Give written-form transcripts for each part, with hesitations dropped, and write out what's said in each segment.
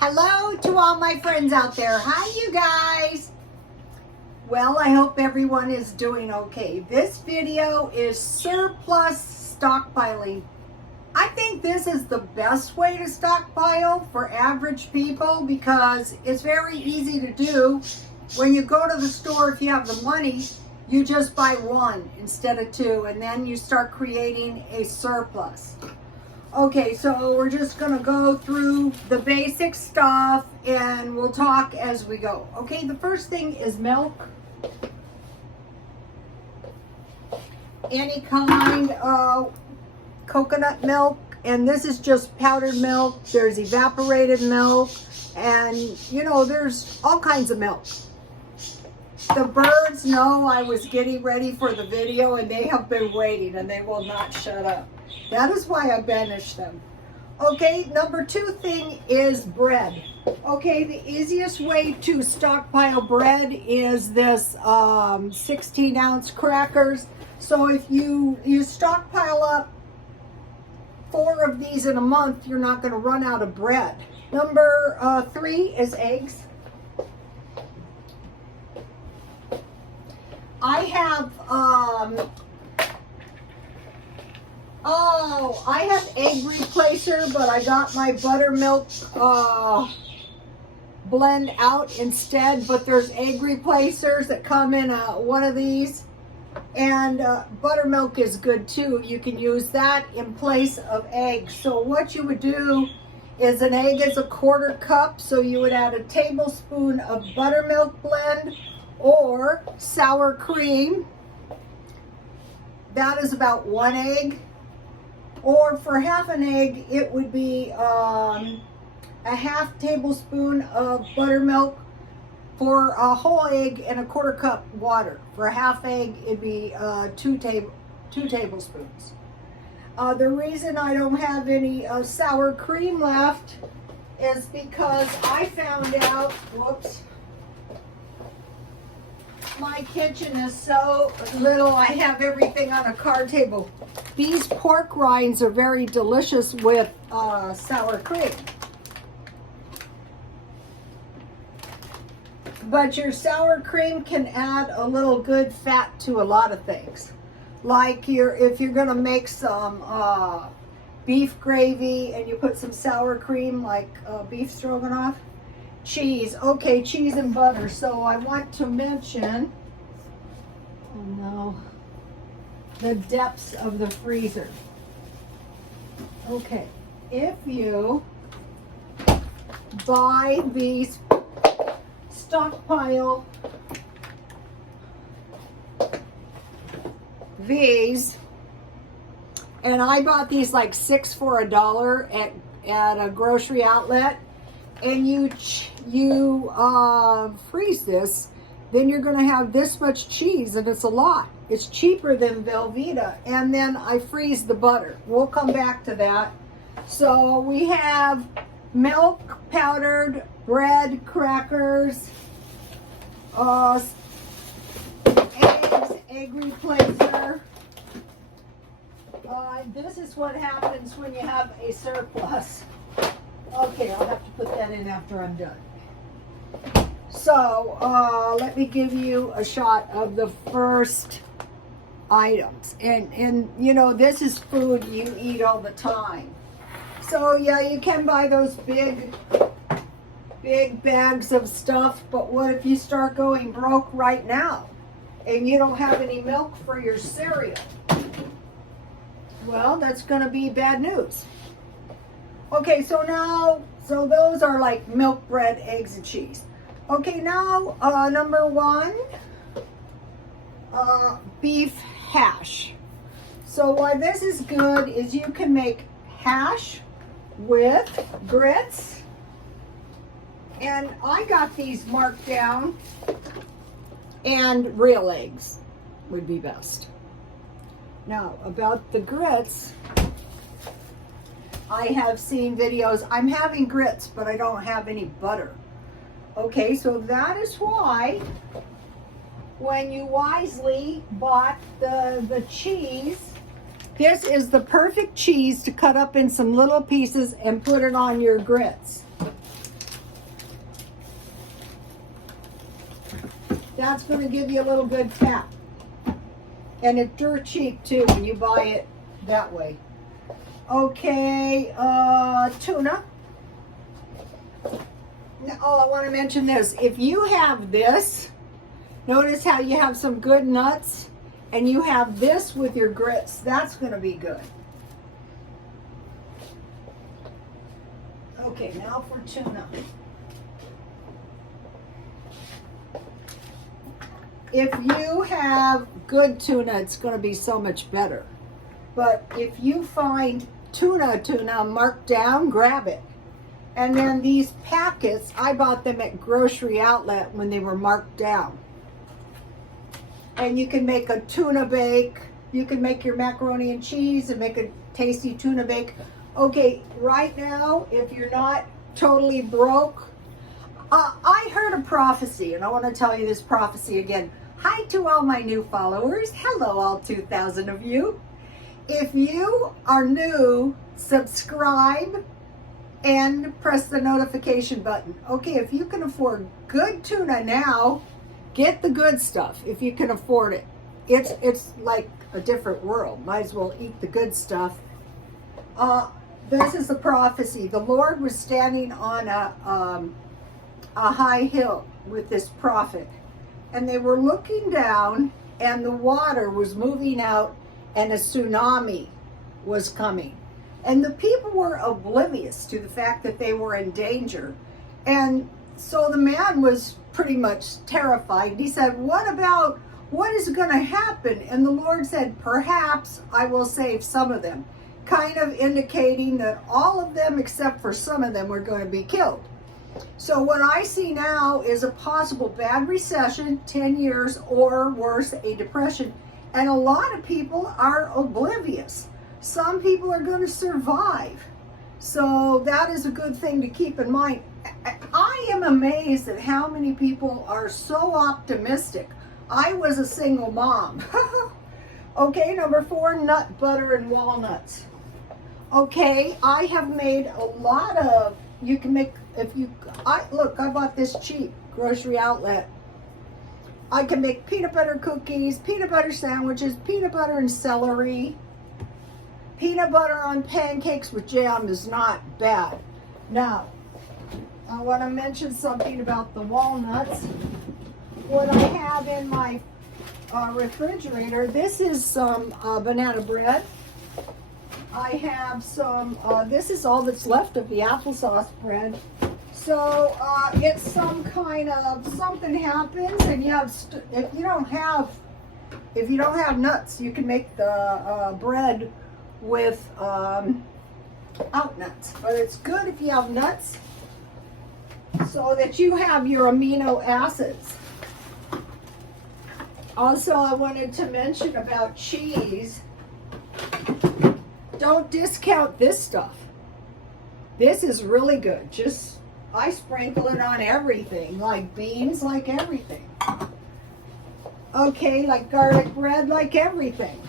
Hello to all my friends out there. Hi, you guys. Well, I hope everyone is doing okay. This video is surplus stockpiling. I think this is the best way to stockpile for average people because it's very easy to do. When you go to the store, if you have the money, you just buy one instead of two, and then you start creating a surplus. Okay, so we're just gonna go through the basic stuff and we'll talk as we go. Okay, the first thing is milk. Any kind of coconut milk, and this is just powdered milk. There's evaporated milk, and you know, there's all kinds of milk. The birds know I was getting ready for the video and they have been waiting and they will not shut up. That is why I banished them. Okay, number two thing is bread. Okay, the easiest way to stockpile bread is this 16-ounce crackers. So if you stockpile up 4 of these in a month, you're not going to run out of bread. Number 3 is eggs. I have I have egg replacer, but I got my buttermilk blend out instead. But there's egg replacers that come in one of these, and buttermilk is good too. You can use that in place of eggs. So what you would do is, an egg is a 1/4 cup, so you would add a tablespoon of buttermilk blend or sour cream. That is about 1 egg. Or for half an egg, it would be a 1/2 tablespoon of buttermilk. For a whole egg, and a 1/4 cup water. For a half egg, it'd be 2 tablespoons. The reason I don't have any sour cream left is because I found out, whoops, my kitchen is so little, I have everything on a card table. These pork rinds are very delicious with sour cream. But your sour cream can add a little good fat to a lot of things. Like if you're gonna make some beef gravy and you put some sour cream, like beef stroganoff. Cheese, okay, cheese and butter. So I want to mention, oh no, the depths of the freezer. Okay, if you buy these stockpile these, and I bought these like 6 for $1 at a grocery outlet, and you freeze this, then you're going to have this much cheese, and it's a lot. It's cheaper than Velveeta. And then I freeze the butter. We'll come back to that. So we have milk, powdered, bread, crackers, eggs, egg replacer. This is what happens when you have a surplus. Okay, I'll have to put that in after I'm done. So let me give you a shot of the first items. And you know, this is food you eat all the time. So yeah, you can buy those big bags of stuff, but what if you start going broke right now and you don't have any milk for your cereal? Well, that's going to be bad news. Okay, so those are like milk, bread, eggs, and cheese. Okay, now number 1, beef hash. So why this is good is you can make hash with grits. And I got these marked down, and real eggs would be best. Now, about the grits, I have seen videos. I'm having grits, but I don't have any butter. Okay, so that is why when you wisely bought the cheese, this is the perfect cheese to cut up in some little pieces and put it on your grits. That's going to give you a little good tap. And it's dirt cheap too when you buy it that way. Okay, tuna. Oh, I want to mention this. If you have this, notice how you have some good nuts, and you have this with your grits. That's going to be good. Okay, now for tuna. If you have good tuna, it's going to be so much better. But if you find tuna marked down, grab it. And then these packets, I bought them at Grocery Outlet when they were marked down. And you can make a tuna bake. You can make your macaroni and cheese and make a tasty tuna bake. Okay, right now, if you're not totally broke, I heard a prophecy, and I want to tell you this prophecy again. Hi to all my new followers. Hello, all 2,000 of you. If you are new, subscribe and press the notification button. Okay, if you can afford good tuna now, get the good stuff if you can afford it. It's like a different world. Might as well eat the good stuff. This is the prophecy. The Lord was standing on a high hill with this prophet, and they were looking down, and the water was moving out, and a tsunami was coming. And the people were oblivious to the fact that they were in danger. And so the man was pretty much terrified. He said, what is going to happen? And the Lord said, perhaps I will save some of them, kind of indicating that all of them except for some of them were going to be killed. So what I see now is a possible bad recession, 10 years, or worse, a depression. And a lot of people are oblivious. Some people are going to survive. So that is a good thing to keep in mind. I am amazed at how many people are so optimistic. I was a single mom. Okay, number 4, nut butter and walnuts. Okay, I have made a lot of, you can make, look, I bought this cheap, Grocery Outlet. I can make peanut butter cookies, peanut butter sandwiches, peanut butter and celery. Peanut butter on pancakes with jam is not bad. Now, I want to mention something about the walnuts. What I have in my refrigerator, this is some banana bread. I have some, this is all that's left of the applesauce bread. So it's some kind of, something happens and you have, if you don't have nuts, you can make the bread with out nuts. But it's good if you have nuts so that you have your amino acids. Also, I wanted to mention about cheese. Don't discount this stuff. This is really good. I sprinkle it on everything, like beans, like everything. Okay, like garlic bread, like everything.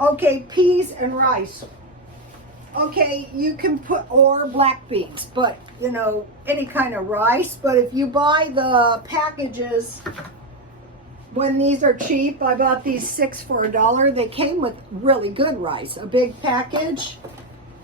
Okay, peas and rice. Okay, you can put, or black beans, but any kind of rice. But if you buy the packages, when these are cheap, I bought these 6 for $1. They came with really good rice, a big package.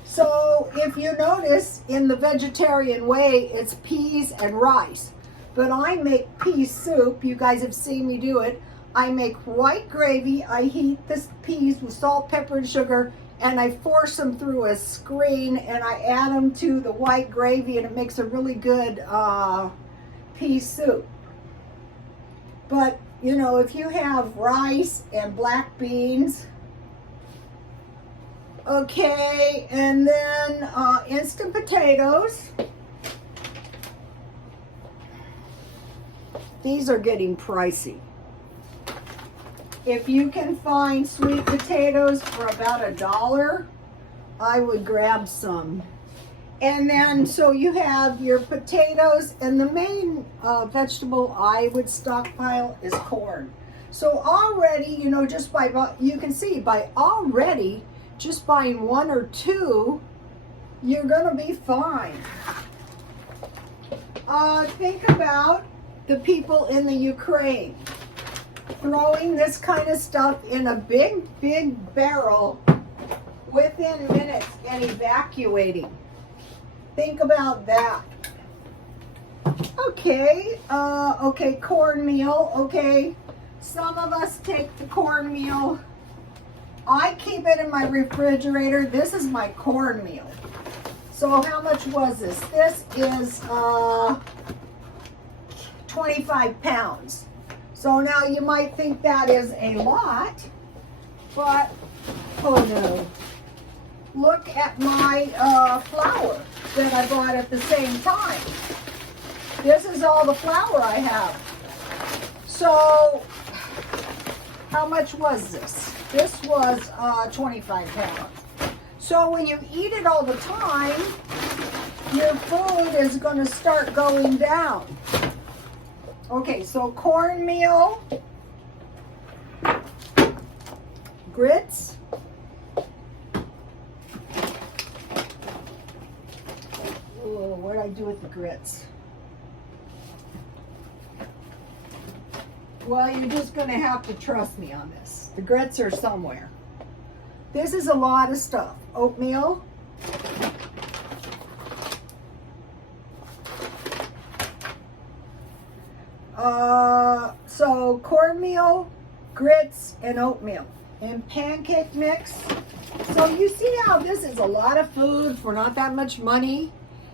So if you notice, in the vegetarian way, it's peas and rice. But I make pea soup. You guys have seen me do it. I make white gravy. I heat the peas with salt, pepper, and sugar, and I force them through a screen, and I add them to the white gravy, and it makes a really good pea soup. But, if you have rice and black beans, okay, and then instant potatoes. These are getting pricey. If you can find sweet potatoes for about $1, I would grab some. And then, so you have your potatoes, and the main vegetable I would stockpile is corn. So already, just you can see by already just buying 1 or 2, you're gonna be fine. Think about the people in the Ukraine. Throwing this kind of stuff in a big, big barrel within minutes and evacuating. Think about that. Okay, okay, cornmeal, okay. Some of us take the cornmeal. I keep it in my refrigerator. This is my cornmeal. So how much was this? This is 25 pounds. So now you might think that is a lot, but oh no. Look at my flour that I bought at the same time. This is all the flour I have. So how much was this? This was 25 pounds. So when you eat it all the time, your food is going to start going down. Okay, so cornmeal, grits, oh, what did I do with the grits? Well, you're just going to have to trust me on this. The grits are somewhere. This is a lot of stuff. Oatmeal. So cornmeal, grits, and oatmeal. And pancake mix. So you see how this is a lot of food for not that much money.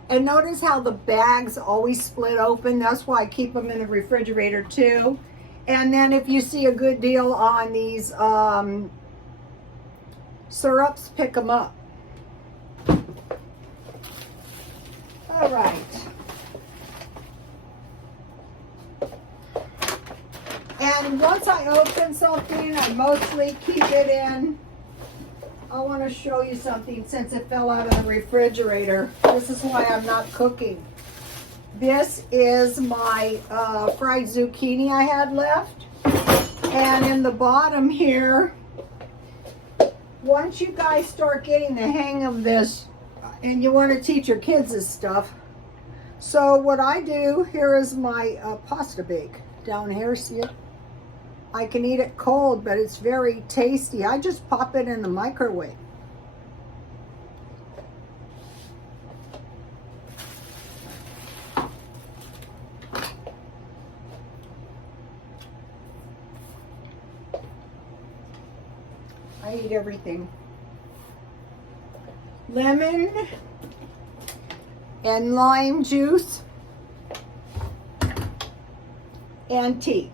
And notice how the bags always split open. That's why I keep them in the refrigerator too. And then if you see a good deal on these syrups, pick them up. All right. And once I open something, I mostly keep it in. I want to show you something since it fell out of the refrigerator. This is why I'm not cooking. This is my fried zucchini I had left. And in the bottom here, once you guys start getting the hang of this, and you want to teach your kids this stuff. So what I do, here is my pasta bake down here, see it? I can eat it cold, but it's very tasty. I just pop it in the microwave. I eat everything. Lemon and lime juice and tea.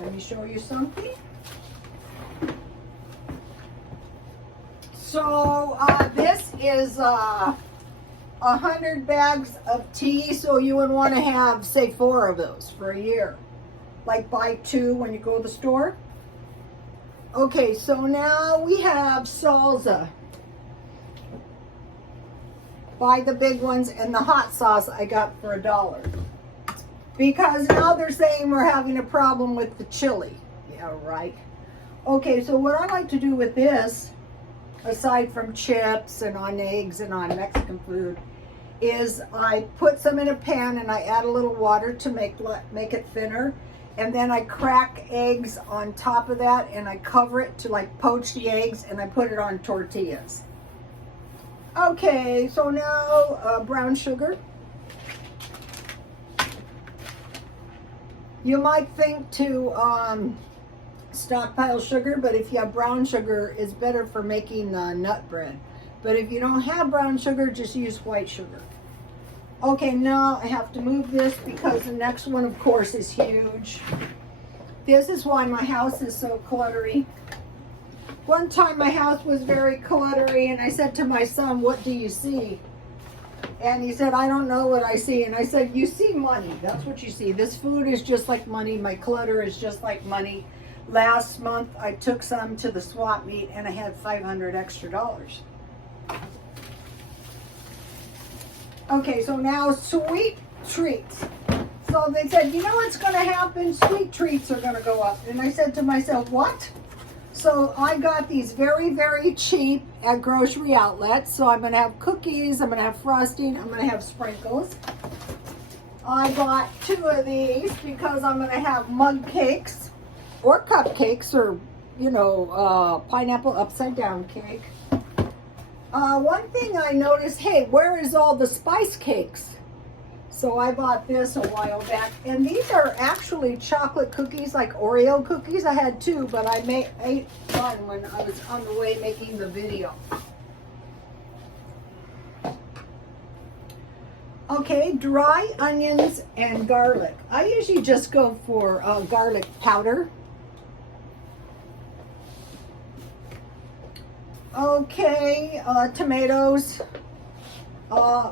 Let me show you something. So this is 100 bags of tea, so you would want to have, say, 4 of those for a year. Like buy 2 when you go to the store. Okay, so now we have salsa. Buy the big ones, and the hot sauce I got for $1. Because now they're saying we're having a problem with the chili. Yeah, right. Okay, so what I like to do with this, aside from chips and on eggs and on Mexican food, is I put some in a pan and I add a little water to make it thinner. And then I crack eggs on top of that and I cover it to like poach the eggs and I put it on tortillas. Okay, so now brown sugar. You might think to stockpile sugar, but if you have brown sugar, it's better for making nut bread. But if you don't have brown sugar, just use white sugar. Okay, now I have to move this because the next one, of course, is huge. This is why my house is so cluttery. One time my house was very cluttery and I said to my son, "What do you see?" And he said, "I don't know what I see." And I said, "You see money. That's what you see. This food is just like money. My clutter is just like money. Last month I took some to the swap meet and I had $500 extra. Okay, so now sweet treats. So they said, you know what's going to happen? Sweet treats are going to go up. And I said to myself, what? So I got these very, very cheap at grocery outlets. So I'm going to have cookies, I'm going to have frosting, I'm going to have sprinkles. I bought 2 of these because I'm going to have mug cakes or cupcakes or, you know, pineapple upside down cake. One thing I noticed, hey, where is all the spice cakes? So I bought this a while back, and these are actually chocolate cookies, like Oreo cookies. I had 2, but I ate one when I was on the way making the video. Okay, dry onions and garlic. I usually just go for garlic powder. Okay, tomatoes.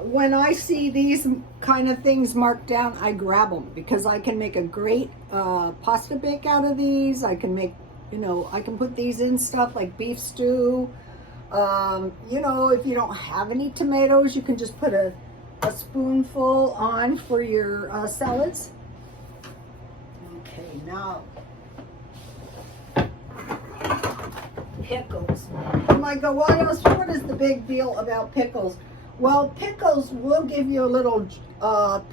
When I see these kind of things marked down, I grab them because I can make a great pasta bake out of these. I can make, you know, I can put these in stuff like beef stew. You know, if you don't have any tomatoes, you can just put a spoonful on for your salads. Okay, now pickles. You might go, what is the big deal about pickles? Well, pickles will give you a little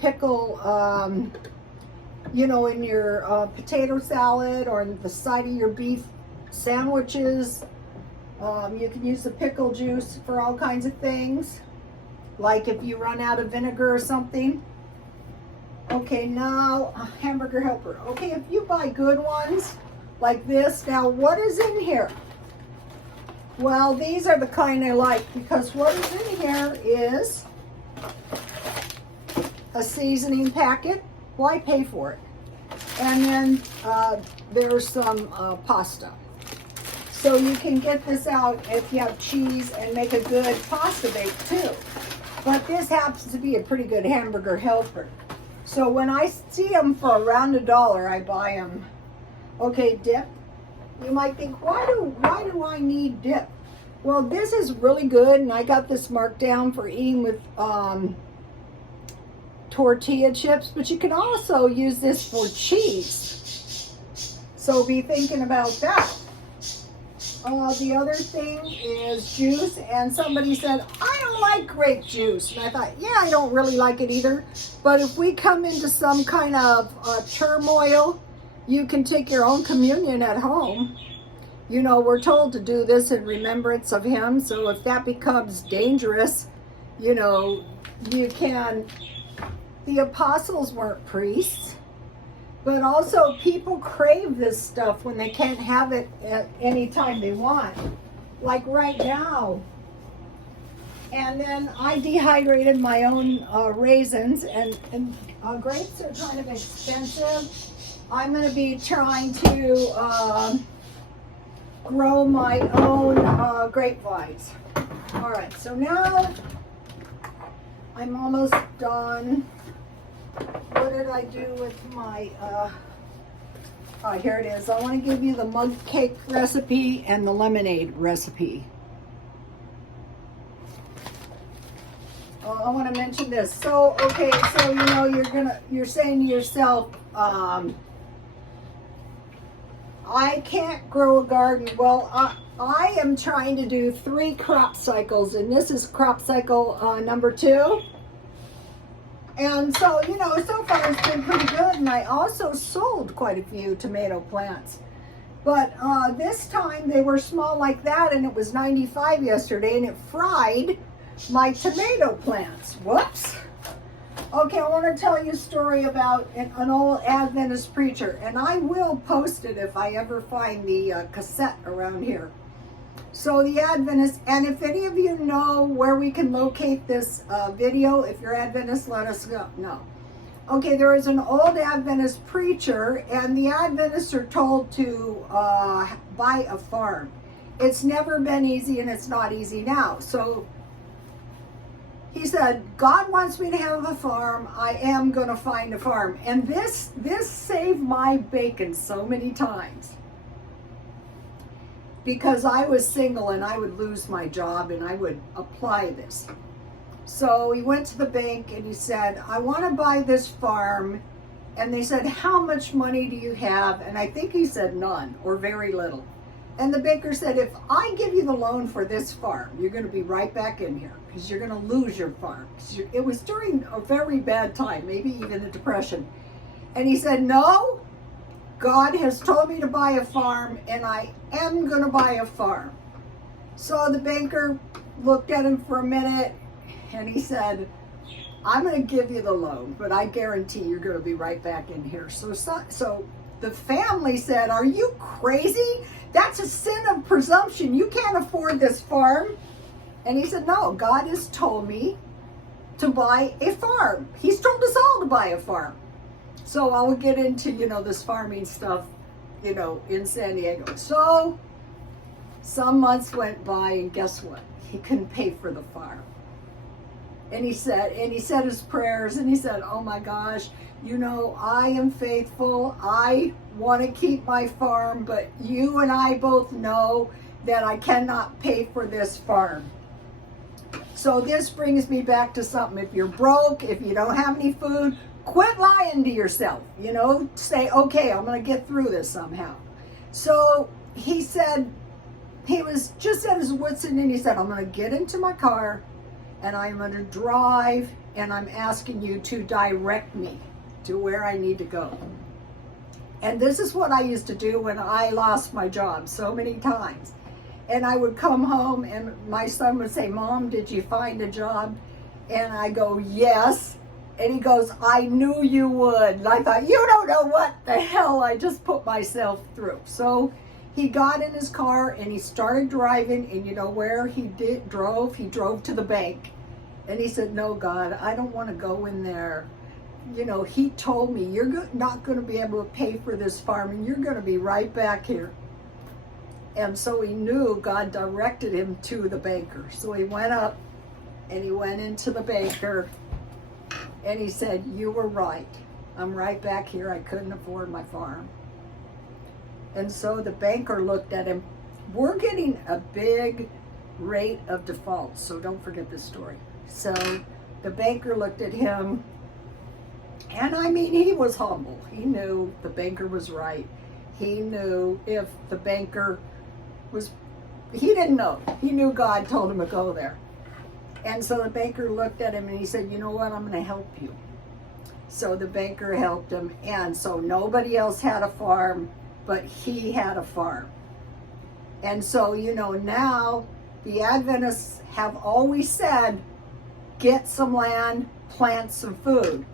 pickle, you know, in your potato salad or in the side of your beef sandwiches. You can use the pickle juice for all kinds of things, like if you run out of vinegar or something. Okay, now Hamburger Helper. Okay, if you buy good ones like this, now what is in here? Well, these are the kind I like because what is in here is a seasoning packet. Why pay for it? And then there's some pasta. So you can get this out if you have cheese and make a good pasta bake too. But this happens to be a pretty good Hamburger Helper. So when I see them for around $1, I buy them. Okay, dip. You might think, why do I need dip? Well, this is really good, and I got this marked down for eating with tortilla chips, but you can also use this for cheese. So be thinking about that. The other thing is juice, and somebody said, I don't like grape juice. And I thought, yeah, I don't really like it either. But if we come into some kind of turmoil, you can take your own communion at home. You know, we're told to do this in remembrance of him. So if that becomes dangerous, you know, you can. The apostles weren't priests, but also people crave this stuff when they can't have it at any time they want, like right now. And then I dehydrated my own raisins, and grapes are kind of expensive. I'm going to be trying to grow my own grapevines. All right, so now I'm almost done. What did I do with my, here it is. I want to give you the mug cake recipe and the lemonade recipe. I want to mention this. So, okay, so, you know, you're saying to yourself, I can't grow a garden. Well, I am trying to do 3 crop cycles, and this is crop cycle number 2. And so, you know, so far it's been pretty good, and I also sold quite a few tomato plants. But this time they were small like that, and it was 95 yesterday, and it fried my tomato plants. Whoops. Okay, I want to tell you a story about an old Adventist preacher, and I will post it if I ever find the cassette around here. So the Adventist, and if any of you know where we can locate this video, if you're Adventist, let us know. Okay, there is an old Adventist preacher, and the Adventists are told to buy a farm. It's never been easy, and it's not easy now. So he said, God wants me to have a farm. I am going to find a farm. And this saved my bacon so many times. Because I was single and I would lose my job and I would apply this. So he went to the bank and he said, I want to buy this farm. And they said, how much money do you have? And I think he said none or very little. And the banker said, if I give you the loan for this farm, you're going to be right back in here because you're going to lose your farm. It was during a very bad time, maybe even the Depression. And he said, no, God has told me to buy a farm, and I am going to buy a farm. So the banker looked at him for a minute, and he said, I'm going to give you the loan, but I guarantee you're going to be right back in here. So the family said, are you crazy? That's a sin of presumption. You can't afford this farm. And he said, no, God has told me to buy a farm. He's told us all to buy a farm. So I will get into, this farming stuff, in San Diego. So some months went by, and guess what? He couldn't pay for the farm. And he said his prayers, and he said, oh my gosh, I am faithful. I want to keep my farm, but you and I both know that I cannot pay for this farm. So this brings me back to something. If you're broke, if you don't have any food, quit lying to yourself. Say, okay, I'm going to get through this somehow. So he said, he was just at his wits' end, and he said, I'm going to get into my car, and I'm going to drive, and I'm asking you to direct me to where I need to go. And this is what I used to do when I lost my job so many times. And I would come home, and my son would say, Mom, did you find a job? And I go, yes. And he goes, I knew you would. And I thought, you don't know what the hell I just put myself through. So he got in his car, and he started driving, and you know where he drove? He drove to the bank. And he said, no, God, I don't want to go in there. He told me, you're not going to be able to pay for this farm, and you're going to be right back here. And so he knew God directed him to the banker. So he went up, and he went into the banker, and he said, you were right. I'm right back here. I couldn't afford my farm. And so the banker looked at him. We're getting a big rate of default, so don't forget this story. So the banker looked at him, and he was humble. He knew the banker was right. He knew if the banker he didn't know. He knew God told him to go there. And so the banker looked at him, and he said, you know what, I'm going to help you. So the banker helped him, and so nobody else had a farm, but he had a farm. And so, now the Adventists have always said, get some land, plant some food.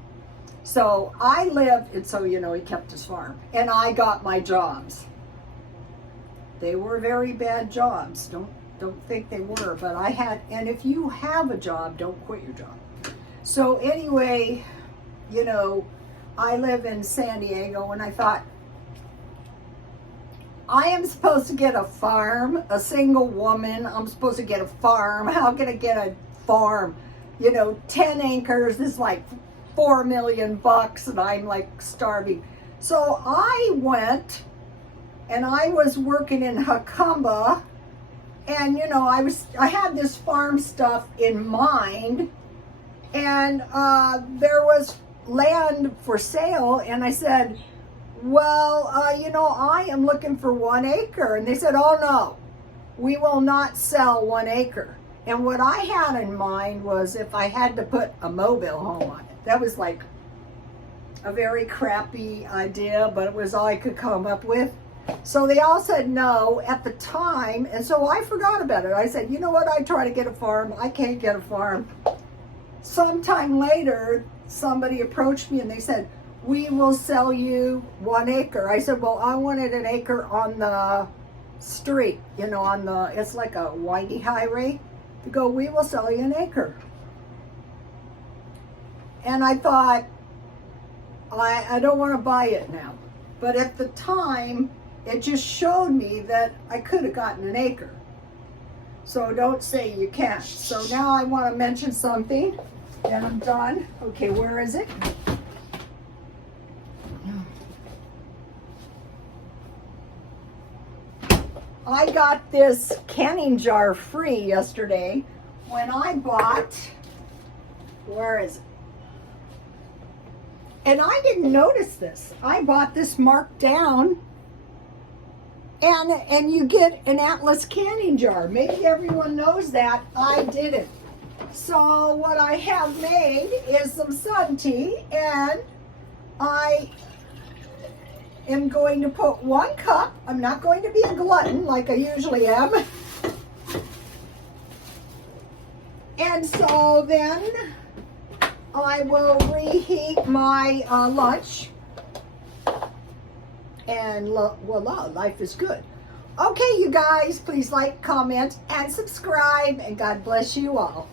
So I lived, and so, he kept his farm, and I got my jobs. They were very bad jobs. Don't think they were, but I had, and if you have a job, don't quit your job. So anyway, I live in San Diego, and I thought, I am supposed to get a farm, a single woman. I'm supposed to get a farm. How can I get a farm? 10 acres is like $4 million, and I'm like starving. So I went, and I was working in Jacumba, and I had this farm stuff in mind, and there was land for sale, and I said, well, I am looking for 1 acre. And they said, oh no, we will not sell 1 acre. And what I had in mind was if I had to put a mobile home on it. That was like a very crappy idea, but it was all I could come up with. So they all said no at the time, and so I forgot about it. I said, you know what, I try to get a farm. I can't get a farm. Sometime later, somebody approached me, and they said, we will sell you 1 acre. I said, well, I wanted an acre on the street, it's like a windy highway. They go, we will sell you an acre. And I thought, I don't want to buy it now. But at the time, it just showed me that I could have gotten an acre. So don't say you can't. So now I want to mention something, and I'm done. Okay, where is it? I got this canning jar free yesterday when I bought, where is it? And I didn't notice this. I bought this marked down, And you get an Atlas canning jar. Maybe everyone knows that. I didn't. So what I have made is some sun tea, and I am going to put 1 cup. I'm not going to be a glutton like I usually am. And so then I will reheat my lunch. And voila, life is good. Okay, you guys, please like, comment, and subscribe, and God bless you all.